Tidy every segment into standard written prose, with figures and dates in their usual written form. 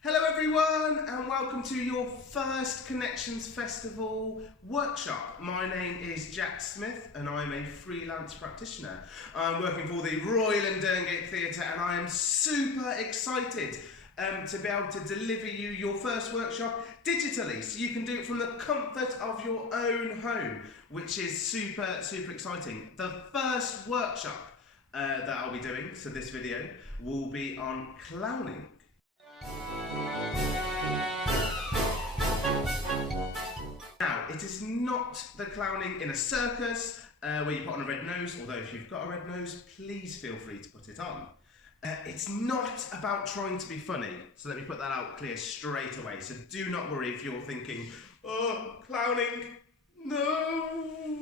Hello everyone and welcome to your first Connections Festival workshop. My name is Jack Smith and I'm a freelance practitioner. I'm working for the Royal and Derngate Theatre and I am super excited to be able to deliver you your first workshop digitally, so you can do it from the comfort of your own home, which is super exciting. The first workshop that I'll be doing, so this video, will be on clowning. Now, it is not the clowning in a circus where you put on a red nose, although if you've got a red nose, please feel free to put it on. It's not about trying to be funny, so let me put that out clear straight away. So do not worry if you're thinking, oh, clowning, no,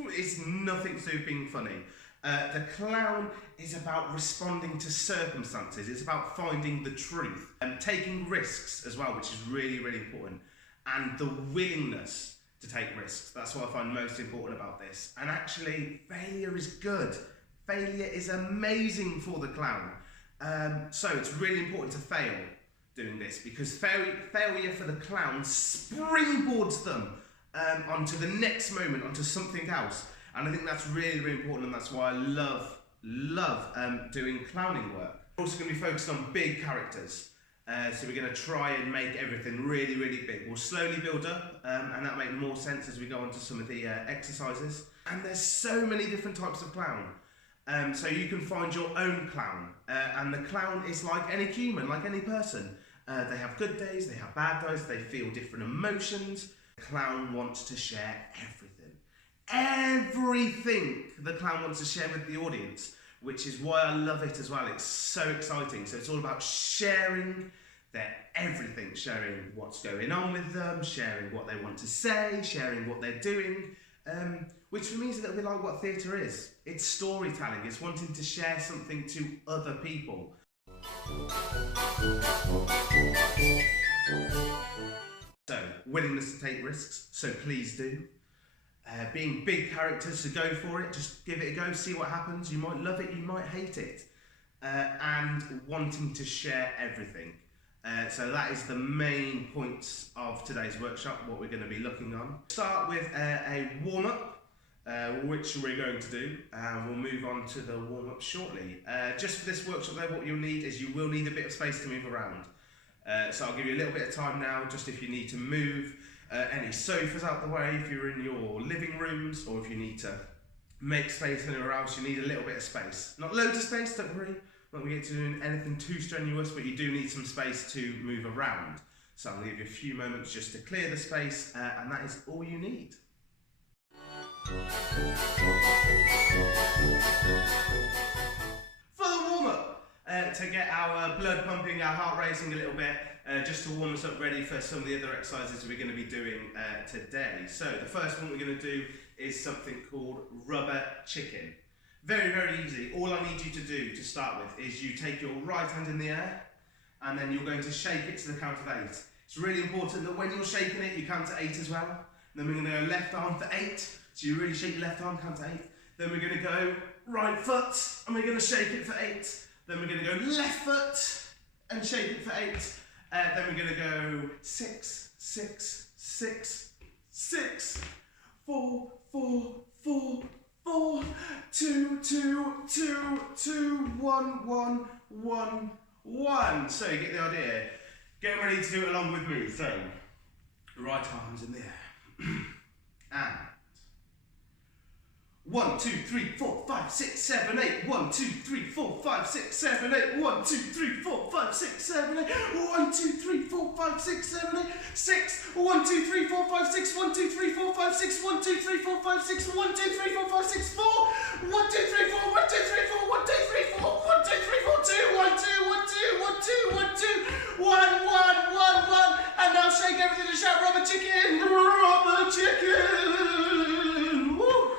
it's nothing to do with being funny. The clown is about responding to circumstances. It's about finding the truth and taking risks as well, which is really important, and the willingness to take risks. That's what I find most important about this. And actually, failure is good. Failure is amazing for the clown. So it's really important to fail doing this, because failure for the clown springboards them onto the next moment, onto something else. And I think that's really important, and that's why I love doing clowning work. We're also going to be focused on big characters. So we're going to try and make everything really big. We'll slowly build up, and that'll make more sense as we go on to some of the exercises. And there's so many different types of clown. So you can find your own clown. And the clown is like any human, like any person. They have good days, they have bad days, they feel different emotions. The clown wants to share everything. Everything the clown wants to share with the audience, which is why I love it as well. It's so exciting. So it's all about sharing their everything, sharing what's going on with them, sharing what they want to say, sharing what they're doing, which for me is a little bit like what theatre is. It's storytelling. It's wanting to share something to other people. So, willingness to take risks, so please do. Being big characters, so go for it, just give it a go, see what happens. You might love it, you might hate it. And wanting to share everything. So that is the main points of today's workshop, what we're going to be looking on. Start with a warm-up, which we're going to do, and we'll move on to the warm-up shortly. Just for this workshop though, what you'll need is you will need a bit of space to move around. So I'll give you a little bit of time now, just if you need to move. Any sofas out the way if you're in your living rooms, or if you need to make space anywhere else, you need a little bit of space. Not loads of space, don't worry, not going to get to doing anything too strenuous, but you do need some space to move around. So I'm going to give you a few moments just to clear the space, and that is all you need. For the warm-up, to get our blood pumping, our heart racing a little bit, just to warm us up ready for some of the other exercises we're going to be doing today. So the first one we're going to do is something called rubber chicken. Very easy. All I need you to do to start with is you take your right hand in the air, and then you're going to shake it to the count of 8. It's really important that when you're shaking it, you count to 8 as well. Then we're going to go left arm for 8. So you really shake your left arm, count to 8. Then we're going to go right foot, and we're going to shake it for 8. Then we're going to go left foot, and shake it for 8. Then we're going to go 6, 6, 6, 6, 4, 4, 4, 4, 2, 2, 2, 2, 1, 1, 1, 1. So you get the idea. Get ready to do it along with me. So, right arms in the air. And 1, 2, 3, 4, 5, 6, 7, 8. 1, 2, 3, 4, 5, 6, 7, 8. 1, 2, 3, 4, 5, 6, 7, 8. 1, 2, 3, 4, 5, 6, 7, 8. 6. 1, 2, 3, 4, 5, 6. 1, 2, 3, 4, 5, 6. 1, 2, 3, 4, 5, 6. 1, 2, 3, 4, 5, 6. 4. 1, 2, 3, 4. 1, 2, 3, 4. 1, 2, 3, 4. 1, 2, 3, 4. 2. 1, 2, 1, 2, 1, 2, 1, 2. 1, 1, 1, 1. And now shake everything and shout rubber chicken. Rubber chicken. Woo.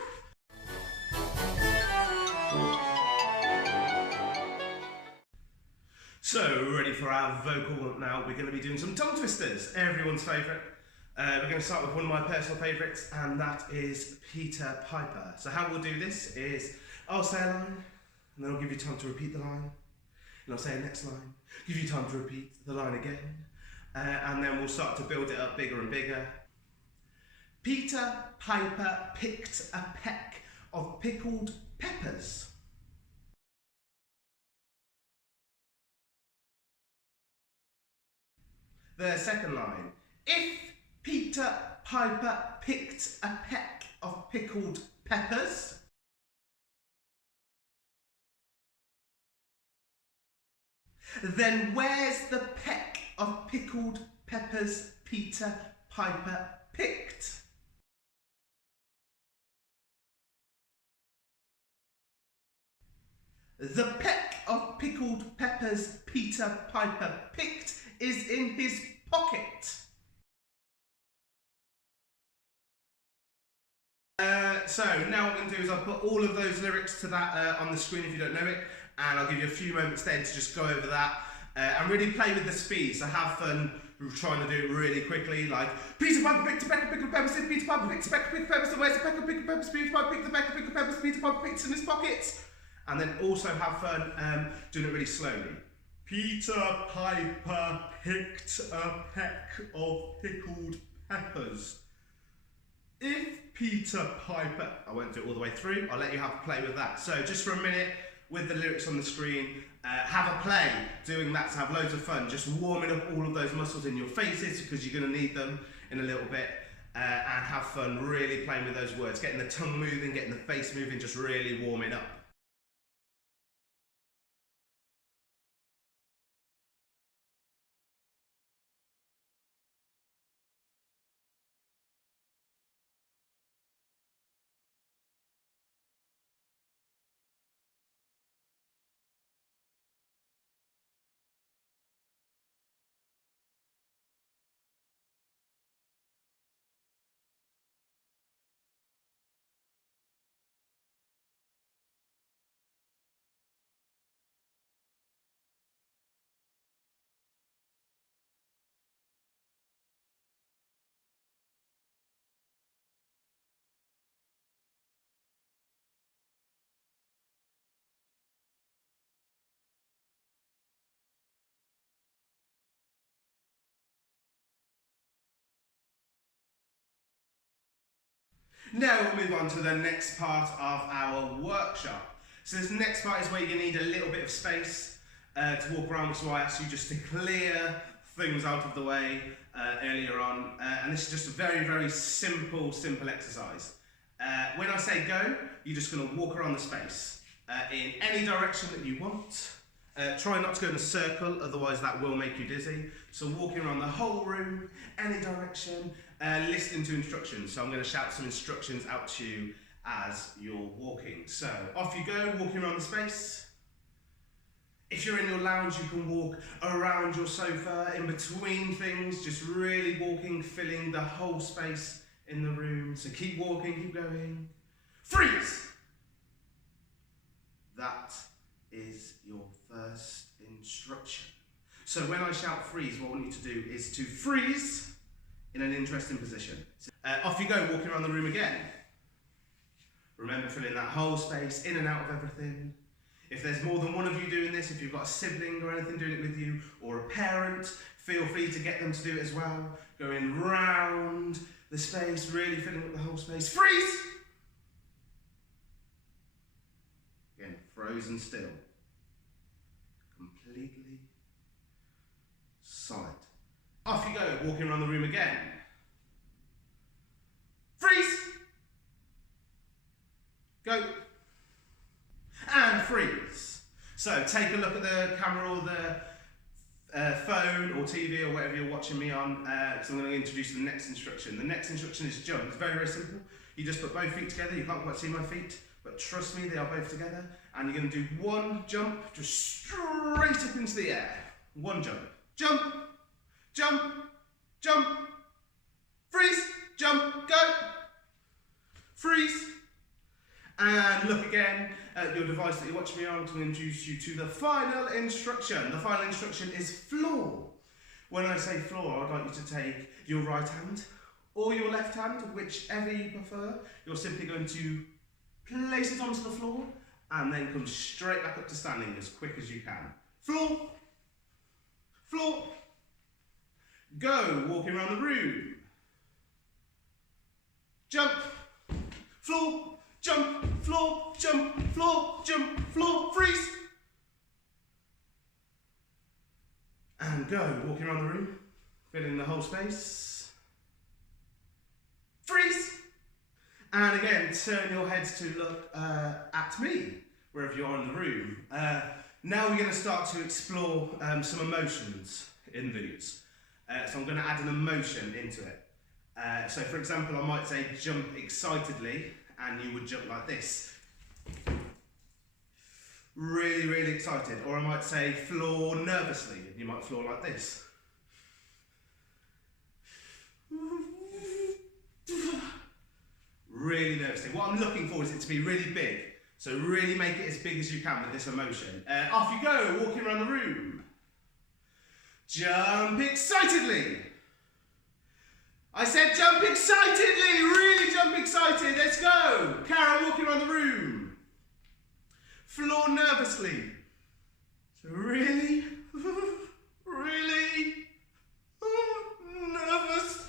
So, ready for our vocal now. We're going to be doing some tongue twisters, everyone's favourite. We're going to start with one of my personal favourites, and that is Peter Piper. So how we'll do this is, I'll say a line, and then I'll give you time to repeat the line, and I'll say the next line, give you time to repeat the line again, and then we'll start to build it up bigger and bigger. Peter Piper picked a peck of pickled peppers. The second line, if Peter Piper picked a peck of pickled peppers, then where's the peck of pickled peppers Peter Piper picked? The peck of pickled peppers Peter Piper picked is in his pocket. So now what I'm going to do is I'll put all of those lyrics to that on the screen if you don't know it, and I'll give you a few moments then to just go over that and really play with the speed. So have fun trying to do it really quickly, like Peter Piper picked a peck of pickled peppers, Peter Piper picked a peck of pickled peppers, and where's the peck of pickled peppers? Peter Piper picked the peck of pickled peppers, Peter Piper picked in his pocket. And then also have fun doing it really slowly. Peter Piper picked a peck of pickled peppers. If Peter Piper, I won't do it all the way through, I'll let you have a play with that. So just for a minute with the lyrics on the screen, have a play doing that to have loads of fun, just warming up all of those muscles in your faces because you're going to need them in a little bit, and have fun really playing with those words, getting the tongue moving, getting the face moving, just really warming up. Now we'll move on to the next part of our workshop. So this next part is where you're going to need a little bit of space to walk around, which is why I asked you just to clear things out of the way earlier on. And this is just a very, very simple exercise. When I say go, you're just going to walk around the space in any direction that you want. Try not to go in a circle, otherwise that will make you dizzy. So walking around the whole room, any direction, listening to instructions. So I'm going to shout some instructions out to you as you're walking. So off you go, walking around the space. If you're in your lounge, you can walk around your sofa, in between things, just really walking, filling the whole space in the room. So keep walking, keep going. Freeze! That is your first instruction. So when I shout freeze, what I want you to do is to freeze in an interesting position. Off you go, walking around the room again. Remember, filling that whole space, in and out of everything. If there's more than one of you doing this, if you've got a sibling or anything doing it with you, or a parent, feel free to get them to do it as well. Going round the space, really filling up the whole space. Freeze! Again, frozen still. Completely solid. Off you go, walking around the room again. Freeze! Go. And freeze. So take a look at the camera or the phone or TV or whatever you're watching me on, because I'm going to introduce the next instruction. The next instruction is jump. It's very, very simple. You just put both feet together. You can't quite see my feet, but trust me, they are both together. And you're going to do one jump, just straight up into the air. One jump. Jump, jump, jump, freeze, jump, go, freeze. And look again at your device that you're watching me on to introduce you to the final instruction. The final instruction is floor. When I say floor, I'd like you to take your right hand or your left hand, whichever you prefer. You're simply going to place it onto the floor and then come straight back up to standing as quick as you can. Floor, floor, go, walking around the room. Jump, floor, jump, floor, jump, floor, jump, floor, freeze. And go, walking around the room, filling the whole space. Freeze. And again, turn your heads to look at me, wherever you are in the room. Now we're going to start to explore some emotions in these. So I'm going to add an emotion into it. So for example, I might say jump excitedly, and you would jump like this. Really, really excited. Or I might say floor nervously, and you might floor like this. Really nervously. What I'm looking for is it to be really big. So really make it as big as you can with this emotion. Off you go, walking around the room. Jump excitedly. I said jump excitedly, really jump excited. Let's go. Carol walking around the room. Floor nervously. So really, really nervous.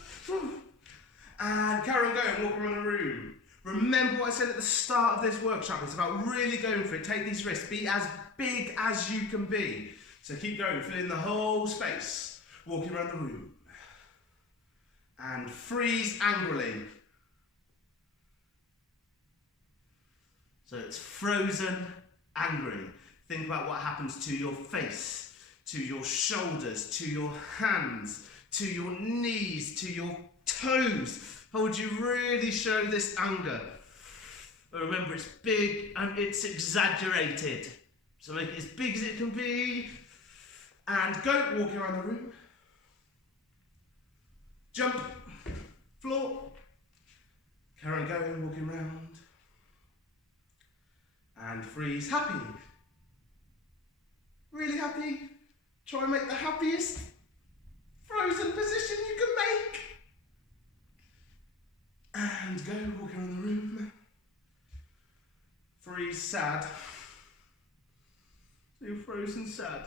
And Karen going, walking around the room. Remember what I said at the start of this workshop. It's about really going for it. Take these risks. Be as big as you can be. So keep going, fill in the whole space. Walking around the room. And freeze angrily. So it's frozen, angry. Think about what happens to your face, to your shoulders, to your hands, to your knees, to your toes. How would you really show this anger? But remember, it's big and it's exaggerated. So make it as big as it can be. And go, walking around the room. Jump, floor. Carry on going, walking around. And freeze, happy. Really happy. Try and make the happiest frozen position you can make. And go, walking around the room. Freeze, sad. So you're frozen, sad.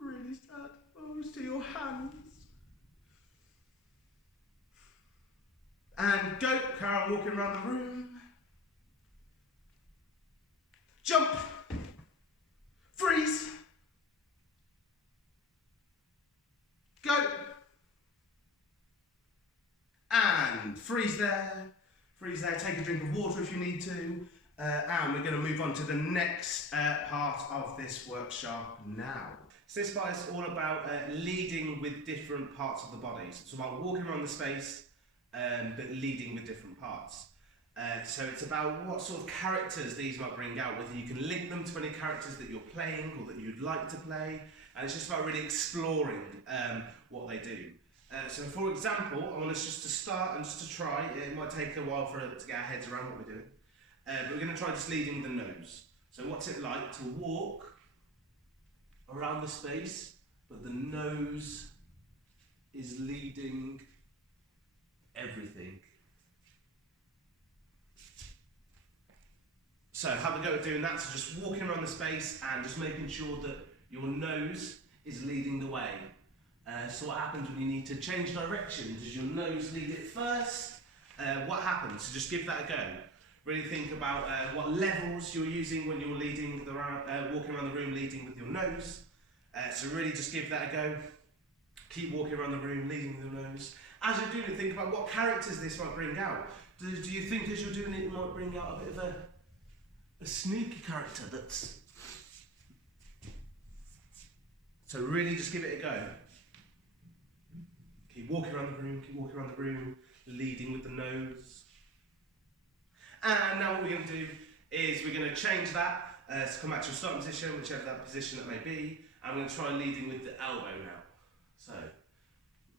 Really sad. Pose to your hands. And go, Carol, walking around the room. Jump. Freeze. Go. And freeze there. Freeze there. Take a drink of water if you need to. And we're going to move on to the next part of this workshop now. So this part is all about leading with different parts of the body. So it's about walking around the space, but leading with different parts. So it's about what sort of characters these might bring out, whether you can link them to any characters that you're playing or that you'd like to play. And it's just about really exploring what they do. So for example, I want us just to start and just to try. It might take a while for us to get our heads around what we're doing. But we're going to try just leading the nose. So what's it like to walk around the space, but the nose is leading everything? So have a go at doing that. So just walking around the space and just making sure that your nose is leading the way. So what happens when you need to change direction? Does your nose lead it first? What happens? So just give that a go. Really think about what levels you're using when you're leading walking around the room, leading with your nose. So really just give that a go. Keep walking around the room, leading with your nose. As you're doing it, think about what characters this might bring out. Do you think as you're doing it, it might bring out a bit of a sneaky character that's... So really just give it a go. Keep walking around the room, leading with the nose. And now what we're going to do is we're going to change that to come back to your starting position, whichever that position that may be, and we're going to try leading with the elbow now. So,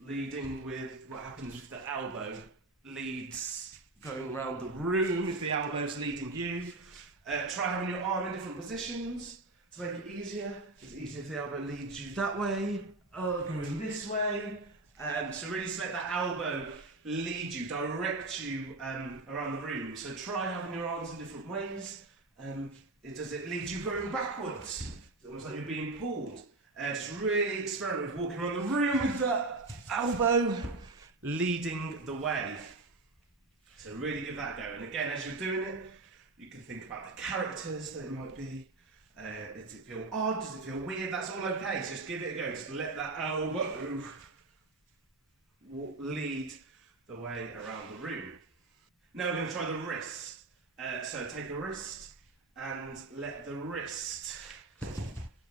leading with what happens if the elbow leads going around the room if the elbow's leading you. Try having your arm in different positions to make it easier. It's easier if the elbow leads you that way, going this way. So really just let that elbow lead you, direct you around the room. So try having your arms in different ways. Does it lead you going backwards? It's almost like you're being pulled. Just really experiment with walking around the room with that elbow leading the way. So really give that a go. And again, as you're doing it, you can think about the characters that it might be. Does it feel odd? Does it feel weird? That's all okay. So just give it a go. Just let that elbow lead the way around the room. Now we're going to try the wrist. So take a wrist and let the wrist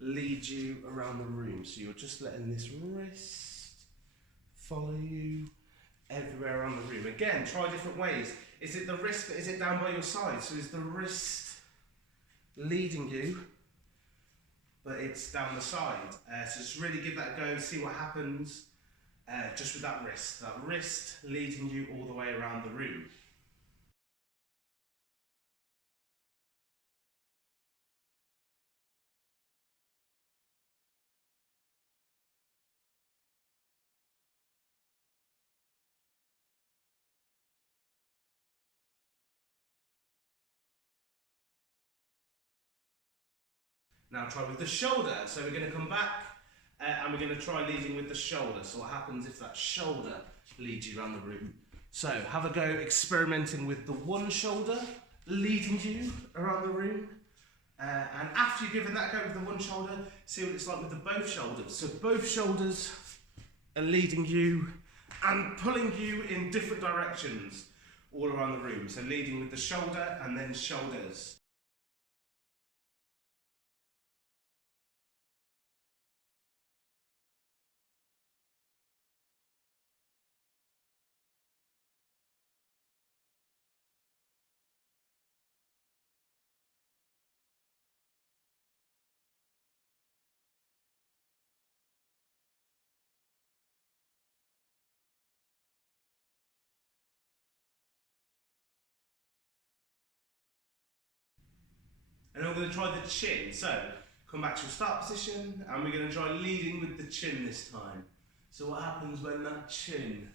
lead you around the room. So you're just letting this wrist follow you everywhere around the room. Again, try different ways. Is it the wrist, is it down by your side? So is the wrist leading you, but it's down the side? So just really give that a go and see what happens just with that wrist leading you all the way around the room. Now try with the shoulder. So we're going to come back and we're going to try leading with the shoulder. So what happens if that shoulder leads you around the room? So have a go experimenting with the one shoulder leading you around the room. And after you've given that go with the one shoulder, see what it's like with the both shoulders. So both shoulders are leading you and pulling you in different directions all around the room. So leading with the shoulder and then shoulders. And then we're going to try the chin. So come back to your start position and we're going to try leading with the chin this time. So what happens when that chin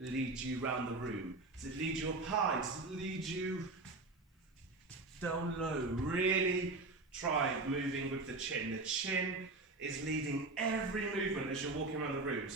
leads you around the room? Does it lead you up high? Does it lead you down low? Really try moving with the chin. The chin is leading every movement as you're walking around the room.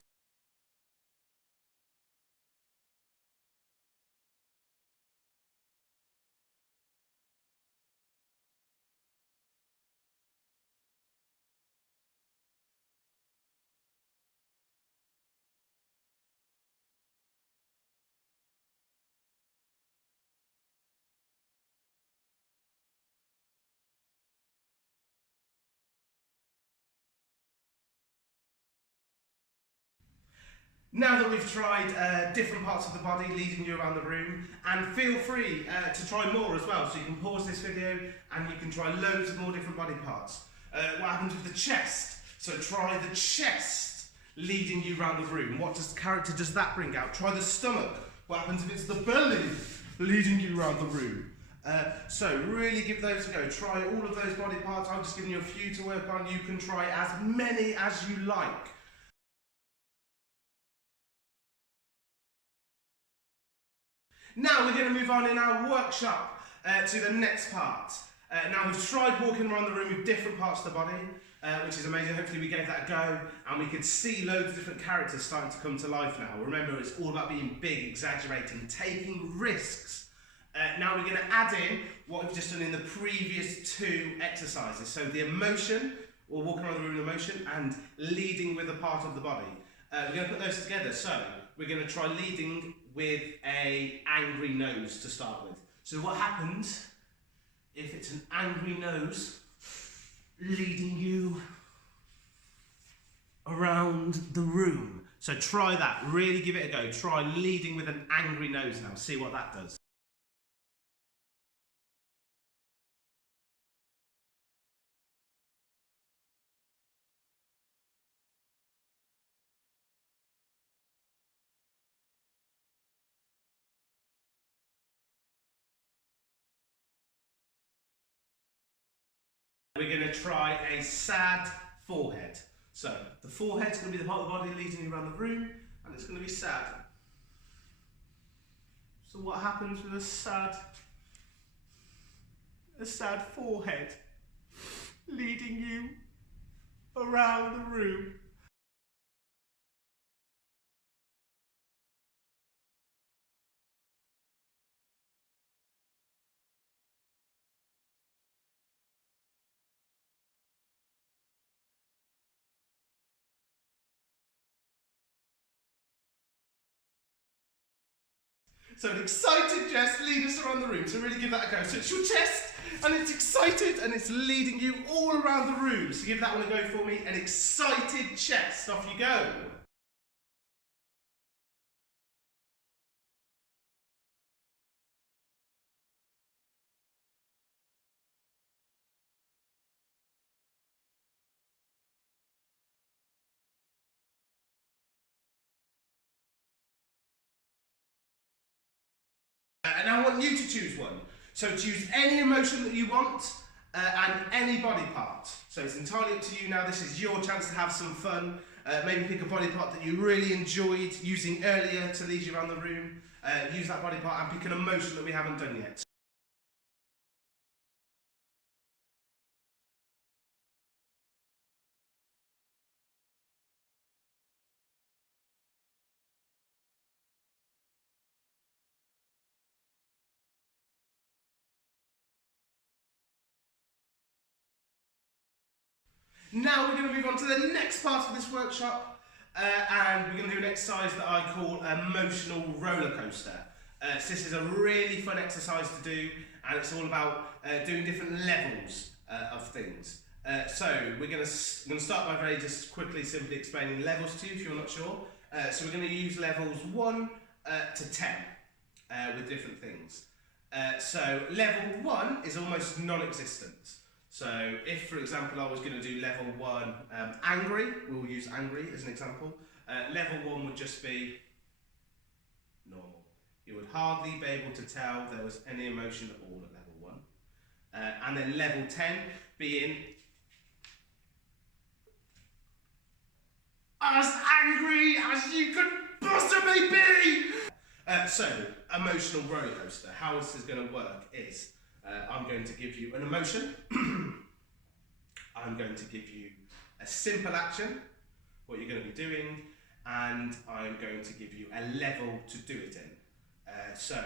Now that we've tried different parts of the body leading you around the room, and feel free to try more as well, so you can pause this video and you can try loads of more different body parts. What happens with the chest? So try the chest leading you around the room. What character does that bring out? Try the stomach. What happens if it's the belly leading you around the room? So really give those a go. Try all of those body parts. I've just given you a few to work on. You can try as many as you like. Now we're going to move on in our workshop to the next part. Now we've tried walking around the room with different parts of the body, which is amazing. Hopefully we gave that a go and we could see loads of different characters starting to come to life now. Remember, it's all about being big, exaggerating, taking risks. Now we're going to add in what we've just done in the previous two exercises. So the emotion, or walking around the room in emotion, and leading with a part of the body. We're going to put those together. So we're going to try leading with an angry nose to start with. So what happens if it's an angry nose leading you around the room? So try that, really give it a go. Try leading with an angry nose now, see what that does. We're going to try a sad forehead. So the forehead's going to be the part of the body leading you around the room, and it's going to be sad. So what happens with a sad forehead leading you around the room? So an excited chest leading us around the room, so really give that a go. So it's your chest, and it's excited, and it's leading you all around the room. So give that one a go for me. An excited chest, off you go. And I want you to choose one. So choose any emotion that you want and any body part. So it's entirely up to you now. This is your chance to have some fun. Maybe pick a body part that you really enjoyed using earlier to lead you around the room. Use that body part and pick an emotion that we haven't done yet. Now we're going to move on to the next part of this workshop, and we're going to do an exercise that I call emotional roller coaster. So this is a really fun exercise to do, and it's all about doing different levels of things. So we're going to start by very just quickly, simply explaining levels to you if you're not sure. So we're going to use levels 1 to 10 with different things. So level 1 is almost non-existent. So if, for example, I was going to do level 1 angry, we'll use angry as an example. Level 1 would just be normal. You would hardly be able to tell there was any emotion at all at level 1. And then level 10 being as angry as you could possibly be! So, emotional roller coaster. How this is going to work is I'm going to give you an emotion. I'm going to give you a simple action, what you're going to be doing, and I'm going to give you a level to do it in. So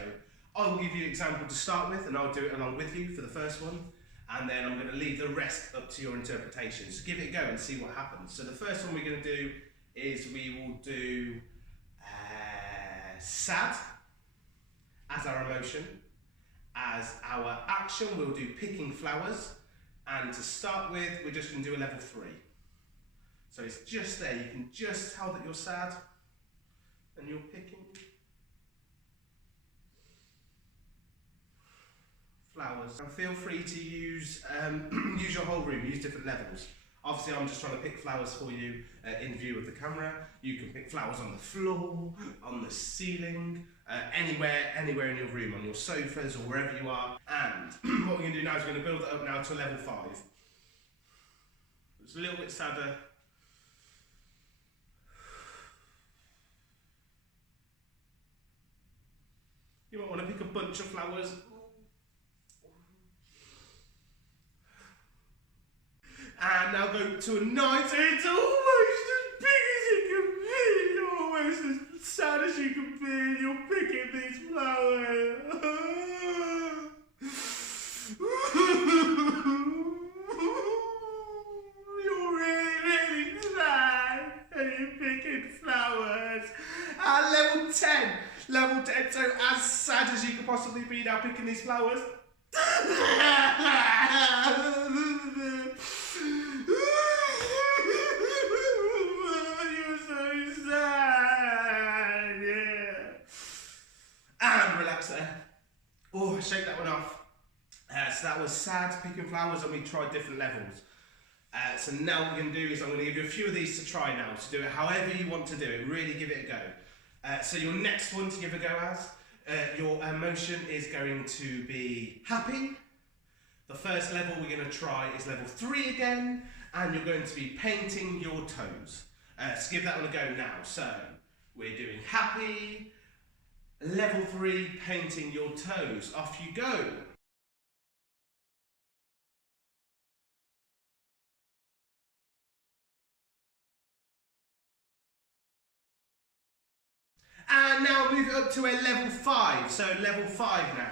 I'll give you an example to start with, and I'll do it along with you for the first one, and then I'm going to leave the rest up to your interpretation. So give it a go and see what happens. So the first one we're going to do is we will do sad as our emotion. As our action, we'll do picking flowers, and to start with, we're just going to do a level 3. So it's just there, you can just tell that you're sad, and you're picking flowers. And feel free to use your whole room, use different levels. Obviously, I'm just trying to pick flowers for you in view of the camera. You can pick flowers on the floor, on the ceiling, anywhere in your room, on your sofas or wherever you are. And what we're going to do now is we're going to build it up now to a level 5. It's a little bit sadder. You might want to pick a bunch of flowers. And now go to a 9. It's almost as big as it can be, almost as sad as you can be. You're picking these flowers. You're really sad, and you're picking flowers. At level 10. Level 10, so as sad as you could possibly be now picking these flowers. You're so sad, yeah. And relax there. Oh, shake that one off. So that was sad, picking flowers, and we tried different levels. So now what we're going to do is I'm going to give you a few of these to try now, to do it however you want to do it, really give it a go. So your next one to give a go as, your emotion is going to be happy. The The first level we're going to try is level 3 again, and you're going to be painting your toes. So give that one a go now. So we're doing happy, level 3, painting your toes. Off you go. And now move it up to a level 5. So level 5 now.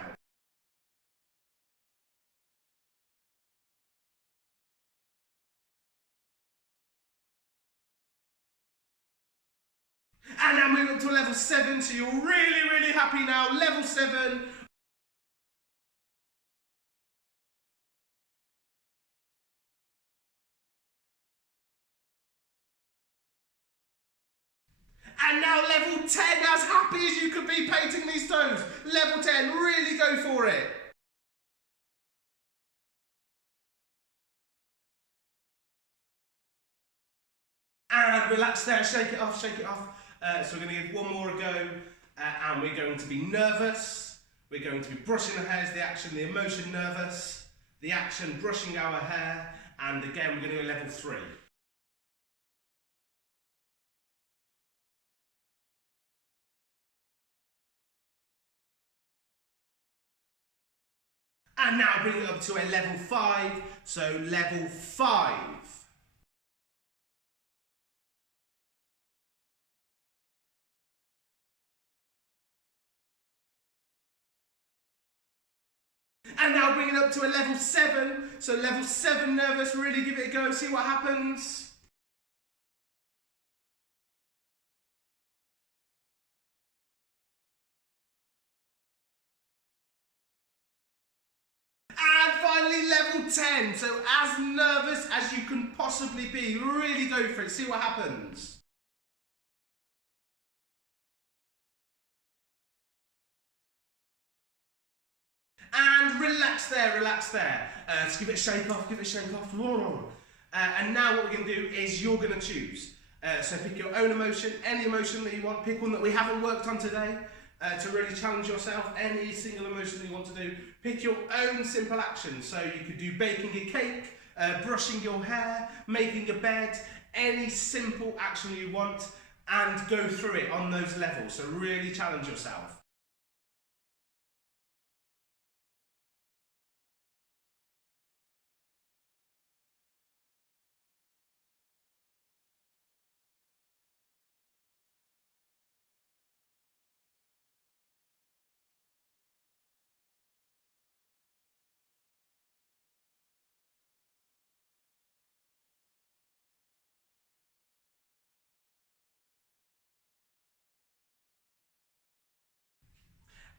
And now move up to a level 7, so you're really, really happy now. Level 7. And now level 10, as happy as you could be painting these toes. Level 10, really go for it. And relax there, shake it off, shake it off. So we're going to give one more a go, and we're going to be nervous. We're going to be brushing the hair, the action, the emotion, nervous. The action, brushing our hair, and again we're going to go level 3. And now bring it up to a level 5, so level 5. And now bring it up to a level 7, so level 7 nervous, really give it a go, see what happens. And finally level 10, so as nervous as you can possibly be, really go for it, see what happens. And relax there, relax there. Let's give it a shake off, give it a shake off. And now what we're going to do is you're going to choose. So pick your own emotion, any emotion that you want. Pick one that we haven't worked on today to really challenge yourself. Any single emotion that you want to do. Pick your own simple action. So you could do baking a cake, brushing your hair, making a bed, any simple action you want, and go through it on those levels. So really challenge yourself.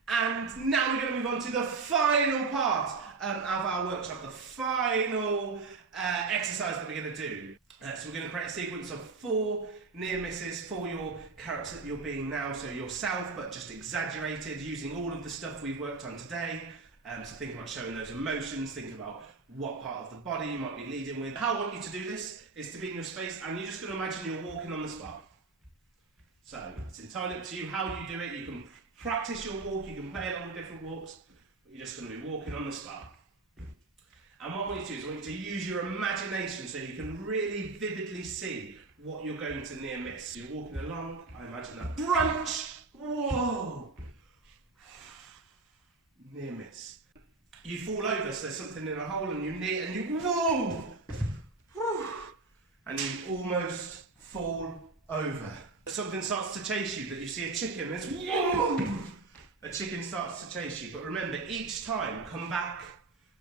And now we're going to move on to the final part of our workshop, the final exercise that we're going to do. So we're going to create a sequence of 4 near misses for your character that you're being now, so yourself, but just exaggerated, using all of the stuff we've worked on today. So think about showing those emotions, think about what part of the body you might be leading with. How I want you to do this is to be in your space, and you're just going to imagine you're walking on the spot. So it's entirely up to you how you do it. You can practice your walk, you can play along different walks, but you're just going to be walking on the spot. And what I want you to do is I want you to use your imagination so you can really vividly see what you're going to near miss. You're walking along, I imagine that brunch, whoa, near miss. You fall over, so there's something in a hole and you near, and you, whoa, and you almost fall over. Something starts to chase you, that you see a chicken, and it's whoa! A chicken starts to chase you, but remember, each time, come back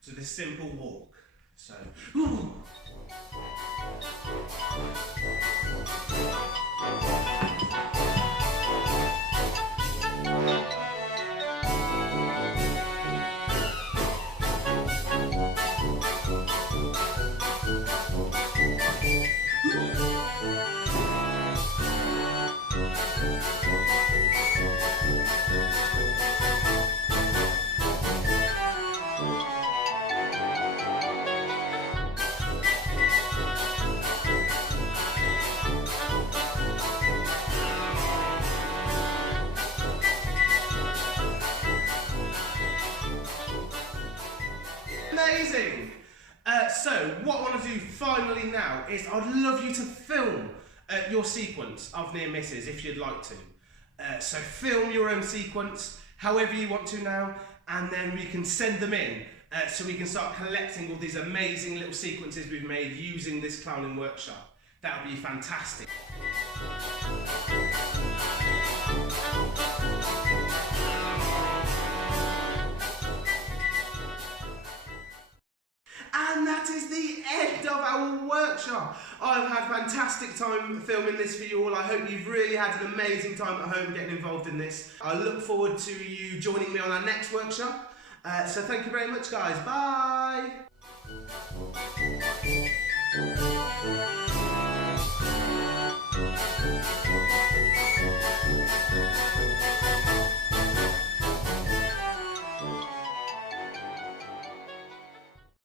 to this simple walk. So, whoo! Amazing! So, what I want to do finally now is I'd love you to film your sequence of near misses if you'd like to. So film your own sequence however you want to now, and then we can send them in so we can start collecting all these amazing little sequences we've made using this clowning workshop. That would be fantastic. And that is the end of our workshop. I've had a fantastic time filming this for you all. I hope you've really had an amazing time at home getting involved in this. I look forward to you joining me on our next workshop. So thank you very much, guys. Bye.